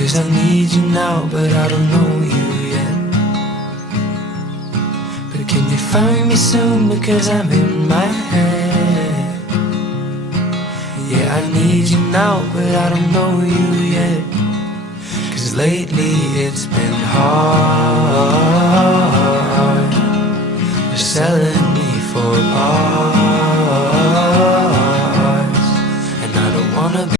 'Cause I need you now, but I don't know you yet. But can you find me soon, because I'm in my head. Yeah, I need you now, but I don't know you yet. 'Cause lately it's been hard. You're selling